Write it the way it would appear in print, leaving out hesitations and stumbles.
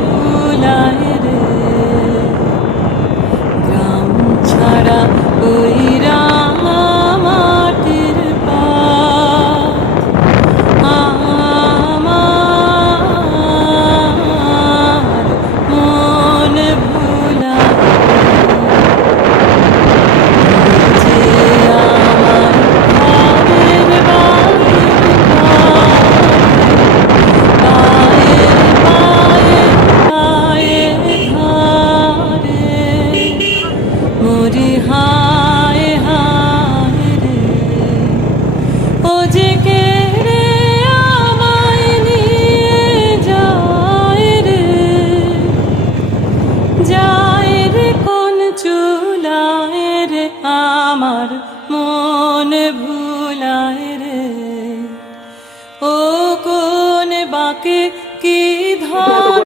ভুলায় রে গ্রাম ছাড়া ওই মাটির পথ আমার মন ভুলায় যে আমার ঘরের বাড়ির পথে পায়ে পায়ে ধরে মরি হায় হায় রে ও যে কেড়ে আমায় নিয়ে যায় রে কোন চুলায় রে আমার